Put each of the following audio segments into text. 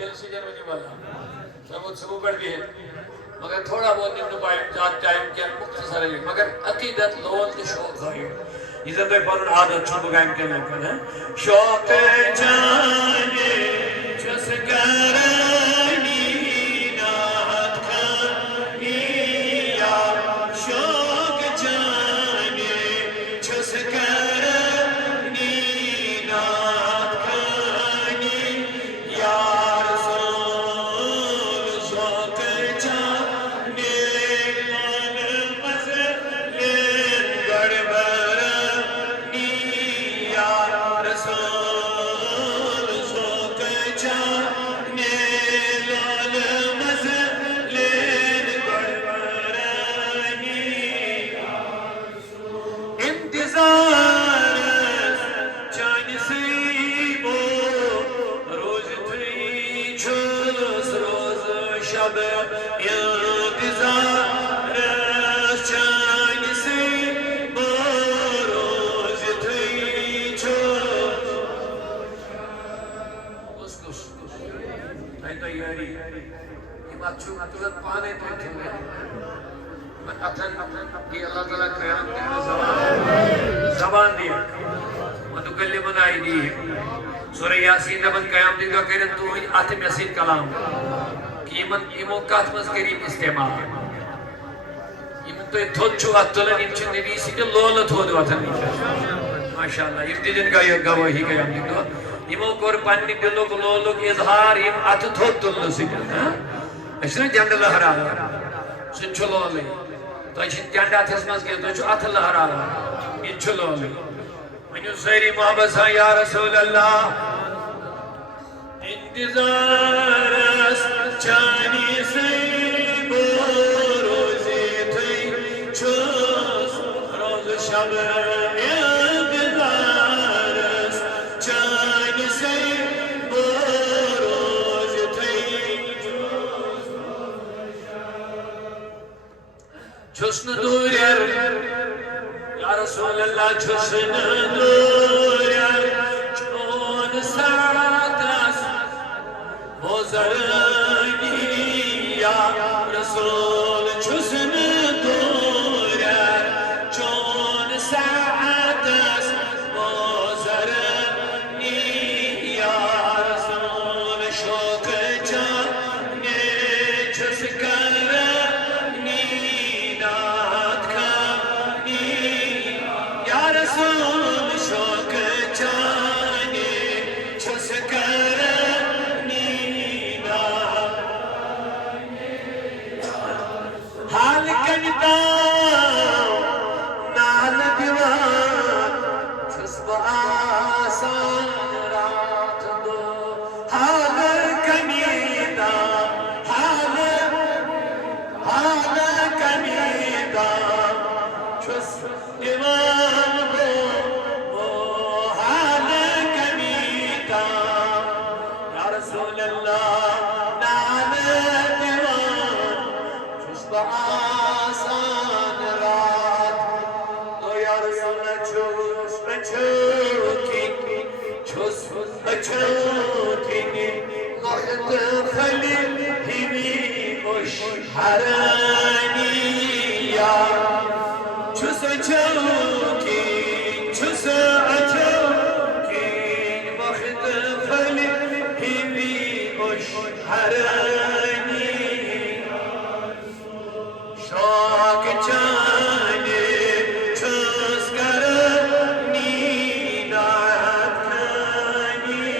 دل سے جنوجی والا سبوت سبو بڑھ بھی ہے مگر تھوڑا بہت نمو جات ٹائم کیا مختصر ہے مگر عقیدت لول کے شوق ہے یہ زندہ پرون عادت چھو بگائم کے لکن ہے شوق جانے جس گرانی نات کھانی یا شوق جانے جس گرانی نات کھانی یا اللہ تعالیٰ قیام دینا زبان دیا متکلمن آئی دی سورہ یاسین نبن قیام دینا کرن تو ہی آتم یاسین کلام کہ ایمو کاتمز کریم استعمال ایمو تو تھوڑ چھو اتلن ایم چھو نبی سی جو لولت ہو دو اتن ماشاءاللہ ابتدین کا یہ گواہی قیام دینا ایمو کور پانی دلو کو لولو کی اظہار ایم ات تھوڑ تلن سی اس نے جنڈ لہرا سن چھو لولی تو اچھی جنڈا تھس مز کے تو چھو ات لہرا یہ چھو لولی منیو سیری محبت سا یا رسول اللہ انتظار اس چانی سے بروزی تھی چھوس روز شب انتظار اس چانی سے بروزی تھی چھوسن دوریر یا رسول اللہ چھوسن دوریر چون ساتس بوزرانی یا رسول چھوسن دوریر چون ساتس بوزرانی یا رسول شوق جانے چھس کرنی نات کھانی یا رسول شوق جانے چھس کرنی نات حال کنتا نال دیوان چھس با آسان رات دو حال کنیتا حال کنیتا چھس دیوان وہ حال کنیتا یا رسول اللہ نال دیوان چھس با آسان رات تو یا رسول چھس اچھوکی چھس اچھوکی وقت خلی ہمی مش حرانی یا چھس اچھوکی چھس اچھوکی وقت خلی ہمی مش حرانی شوق جانے چھس کرنی نات کھانی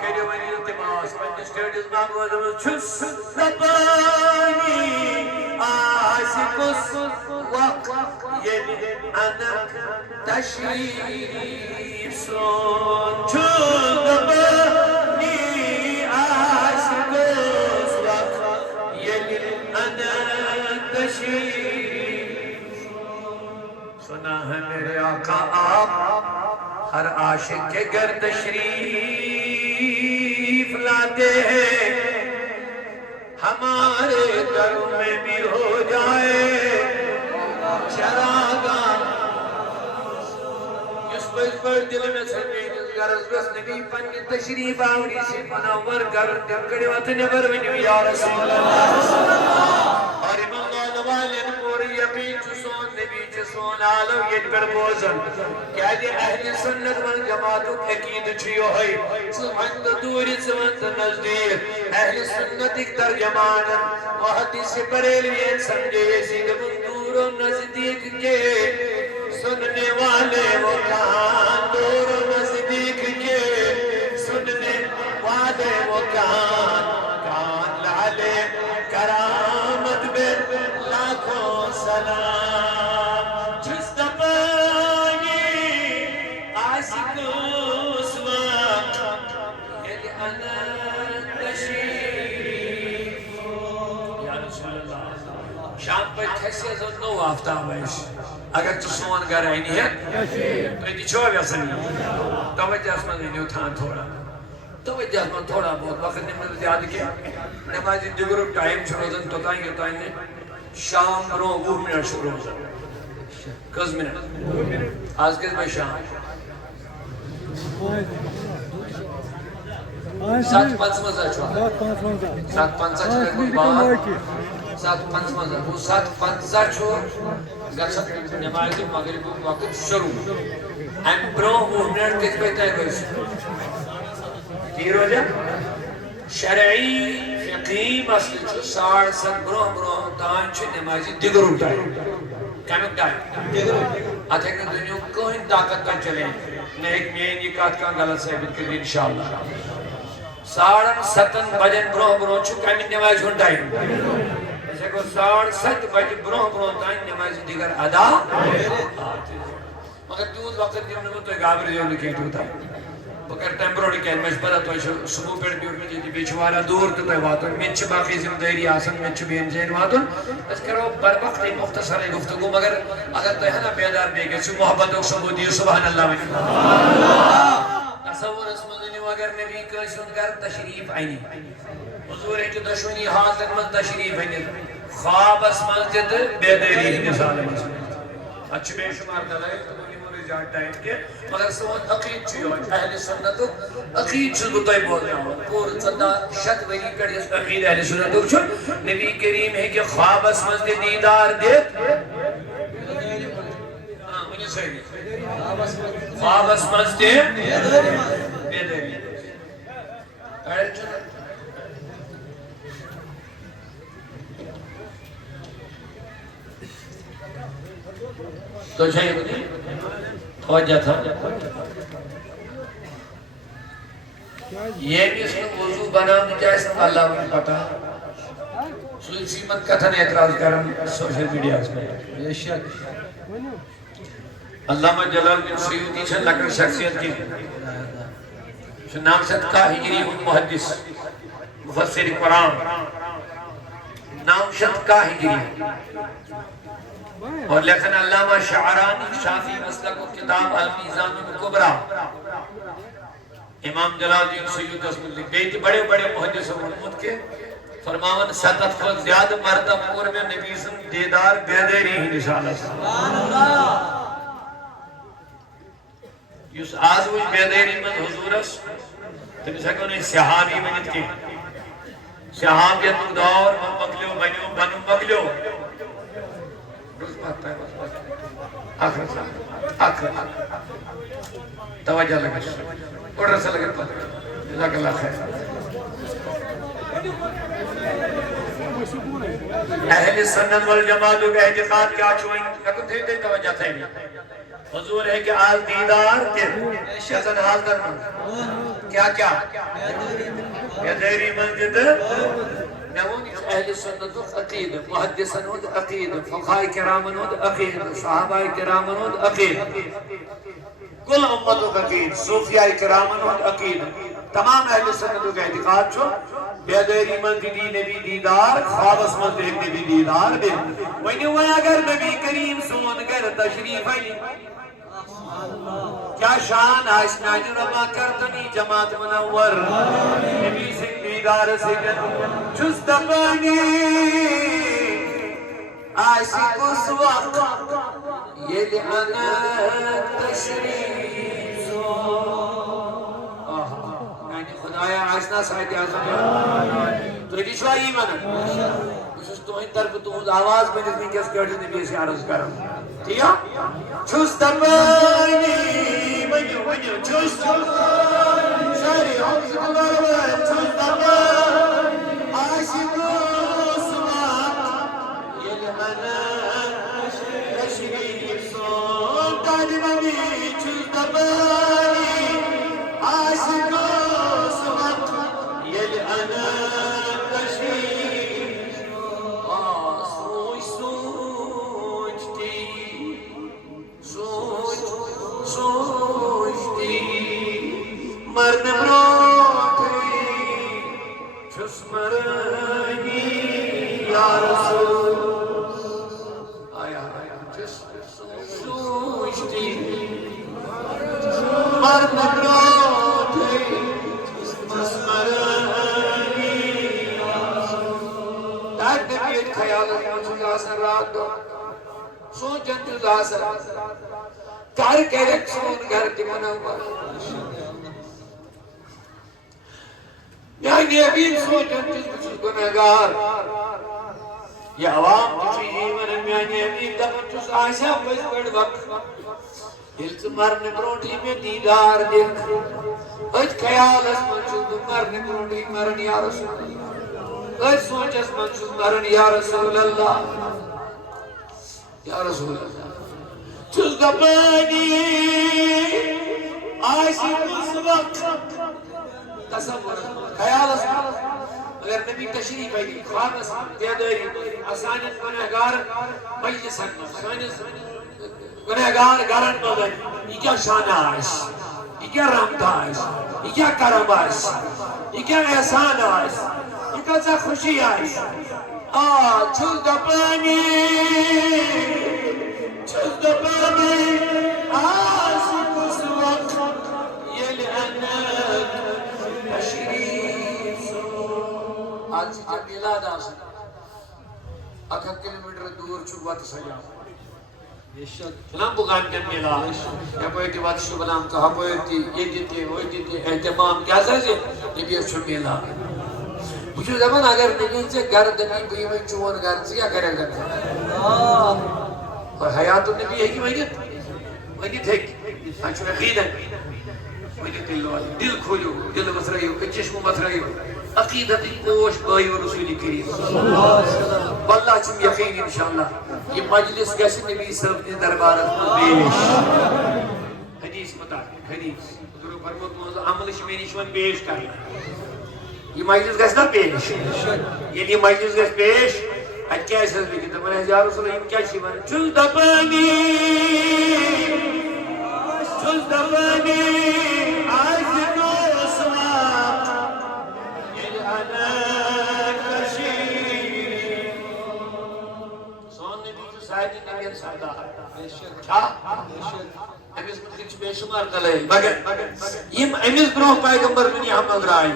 کریو ونی التماس پنجی سٹیڈیز مانگوز چھس دبانی آسکس وقت یلی انک تشریف سون چھس دبانی آسکس وقت یلی انک عاشق کے گھر تشریف لاتے ہیں ہمارے گھروں میں بھی ہو جائے چراغاں اس پر دل میں سنجھے غرض بس نبی پنی تشریف آوری سے منور کر دکڑی وطن برونیو یا رسول اللہ اور امام والن پور یقین چسون نبی چسون عالم یہ پر بوزن کیا یہ اہل سنت والجماعت عقید چھیو ہے سمند دوری سمند نزدیر اہل سنت ایک ترجمان و حدیث بریلویت سمجھے سید من دور و نزدیک کے سننے والے وہ کہاں دور و نزدیک کے سننے والے وہ کہاں کان لعلے کرامت بے لاکھوں سلام جس دپائی عاشق اس وقت یعنی انا تشریف یا رسول اللہ شام پر کھیسی از نو آفتاب ہے اگر تو سون گھر آئینی ہے تو یہ چھو ویسنی توجہ اس میں دینیو تھان تھوڑا توجہ اس میں تھوڑا بہت وقت نمت زیادہ کیا نمازی دیگرو ٹائم شروع دن تو تائیں گے تائیں گے شام رو 20 منٹ شروع دن کس منٹ آج کس بھائی شام 7:05 مزا چھو 7:05 چھو کوئی بات 7:05 وہ 7:05 چھو گرشت نمازی مغرب وقت شروع ہم برو 20 منٹ کس بیتا ہے کوئی تیر ہو جا شرعی فقی مسئلہ چھو 7:30 برو تان چھو نمازی دیگر اٹھائے کیمک ڈائے آتے کہ دنیا کوئی طاقت کا چلیں نیک میں یہ کات کا غلط ثابت کر دی انشاءاللہ 7:30 بجن برو چھو کیمک نمازی اٹھائے جیسے کو 7:30 بجن برو تان نمازی دیگر ادا مگر دود وقت دیوں نے تو گابر دیوں نے کہتے ہوتا ہے بکر ٹیمپروری کہہ مشبرہ تو صبح پر بیور میں جیتی بیچوارا دور تو واتن میچ باقی ذمہ داری آسن میچ بین زین واتن اس کرو بر وقت مختصر گفتگو مگر اگر تو ہے نا بیدار بے گئے چھو محبت و سبودی سبحان اللہ تصور اس مدنی اگر نبی کرشن کر تشریف آئینی حضور ہے کہ دشونی حاضر من تشریف آئینی خواب اس مسجد بیداری ہی سالم اس مسجد اچھ بے شمار دلائی ٹائم کے مگر سوان عقید چھو اہل سنتو عقید چھو بتائی بول رہا ہوں پور صدا شت وری کڑی اس عقید اہل سنتو چھو نبی کریم ہے کہ خواب اس مسجد دیدار دیت مجھے صحیح خواب اس مسجد بیداری تو چاہیے بتائیں توجہ تھا یہ بھی اس نے وضو بنا مجھے اس نے اللہ میں پتا سوئی سیمت کتھن اعتراض کرن سوشل میڈیا اس میں علامہ جلال بن سیوطی چھن لکر شخصیت کی نام صدقہ ہجری محدث مفسر قرآن نام صدقہ ہجری اور لیکن علامہ شعرانی شافی مسلک و کتاب المیزان الکبرى امام جلال الدین سیوطی اس میں لکھ بڑے بڑے محدث و علمود کے فرماون 7 فت زیادہ مردہ پور میں نبی سن دیدار بیداری ہی نشانہ سبحان اللہ یس آز وچ بیداری من حضورس تم سکو نے صحابی منت کی صحابیت دور مقلیو بنیو بنو مقلیو آخر توجہ لگے اوڑ رسا لگے جزاک اللہ خیر اہل سنت والجماعت کا اعتقاد کیا چھوئیں لیکن تھے توجہ تھے حضور ہے کہ آج دیدار کے شیطن حال کرنا کیا بیداری مسجد اہل سنت عقید محدثن عقید فقہاء کرامن عقید صحابہ کرامن عقید کل امت عقید صوفیاء کرامن عقید تمام اہل سنت کا اعتقاد چھو بیداری مسجد نبی دیدار خواب اس مسجد نبی دیدار بے وینی وہ اگر نبی کریم سون گر تشریف آئی کیا شان آئیس میانی ربا کردنی جماعت منور نبی سنگ دیدار سجن چس دبانی آئیسی کس وقت یہ لعنت تشریف میانی خدایا آئیسنا سایتی آزم تو یہ شوہ ایمان بشش تو ان طرف تو آواز میں جتنی کس کیٹر نبی سے عرض کرم ٹھیک ہے چس دبانی ونیو چس دبانی شہری حمز اللہ چس دبانی آئیسی کس وقت یہ لعنت تشریف سون تانی منی چس دبانی آئیسی کس وقت یہ لعنت تشریف سوچتی مرن بروٹی چھس مرنی یا رسول آیا چھس سوچتی مرن بروٹی چھس مرنی یا رسول تاک نبیت خیالت منصول آسن رات دو سوچن تل آسن گھر کے رکھسون گھر کی منور یعنی ابین سوچن تل کچھ گناہگار یہ عوام کچھ جیون یعنی ابین دفن چس آشا بس بڑ وقت دلت مرن بروٹی میں دیدار دیکھ اج خیال اس منصوب مرن بروٹی مرن یا رسول اللہ اج سوچ اس منصوب مرن یا رسول اللہ یا رسول اللہ چس دبانی آئیسی اس وقت تصور خیال اس اگر نبی تشریف ہے خواب اس دیداری آسانت گناہگار مجلس حکم آسانت گناہگار گرن مدن یہ کیا شان آئیس یہ کیا رحمت آئیس یہ کیا کرم آئیس یہ کیا احسان آئیس یہ کیا خوشی آئیس چس دبانی چس دبانی آئیسی کس وقت یہ لعنت تشریف آج سے جب میلاد آسن اکھا کلومیٹر دور چھو وقت سجا سلام بغان کے میلاد یا کوئی تی وقت شو بلام کہا کوئی تی یہ دیتے وہ دیتے احتمام کیا سازے یہ بھی اچھو میلاد مجھے زمان اگر نبی سے گردنی بھی میں چون گرد سے کیا کرے گا اور حیات النبی ہے کہ وینیت ہے انچو عقید ہے وینیت دل کھولو دل مسرائیو چشم مسرائیو عقیدت کوش بائی و رسول کریم واللہ چم یقین انشاءاللہ یہ مجلس گیسے نبی صرف نے دربارت میں پیش حدیث مطابق حدیث حضور فرمود موضوع عمل شمینی شون پیش کرنا یہ مجلس گیسے نا پیش یہ مجلس گیسے پیش ات کیا ہے لکھی تو میں یا رسول اللہ کیا شیوان چس دبانی آئیسی کو اسمات یہ لعنت تشریف سون نبی جو سائدی نبیت سادہ کیا امیز مدرک بے شمار دلائی مگر امیز بروح پیغمبر منی حمد رائی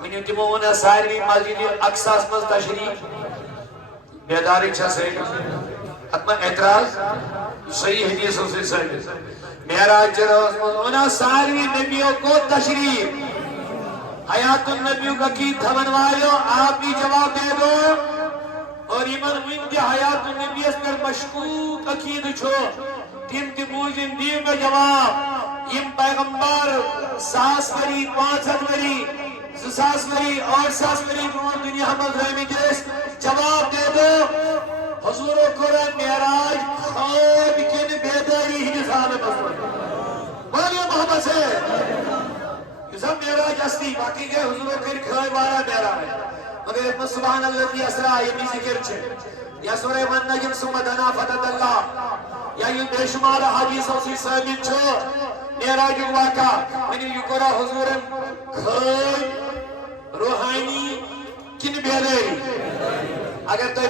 منی تیمونا سائروی مسجد اقصاص مز تشریف بیداری چھا صحیح اتما اعتراض صحیح حدیث سے صحیح معراج جروز مولونا ساروی نبیوں کو تشریف حیات النبیوں کا کی تھمنوائیو آپ بھی جواب دے دو اور ایمان ہوئی کہ حیات النبی اس پر مشکوک عقید چھو تیم تبوزن دیم میں جواب یم پیغمبر ساس وری پانچت وری ساس وری اور ساس وری برون دنیا حمد رحمی جیس جواب دے دو حضور و قرآن معراج خواب کن بیداری ہی نظام مصور بولیے محمد سے یہ سب معراج اصلی باقی گئے حضور و قرآن خواب وارا معراج مگر اتنا سبحان اللہ دی اسرا یہ بھی ذکر چھے یا سورہ من نجم سمدنا فتد اللہ یا یہ بے شمار حدیث اسی ثابت چھو معراج واقع منی یکرہ حضور خواب روحانی کن بیداری اگر تو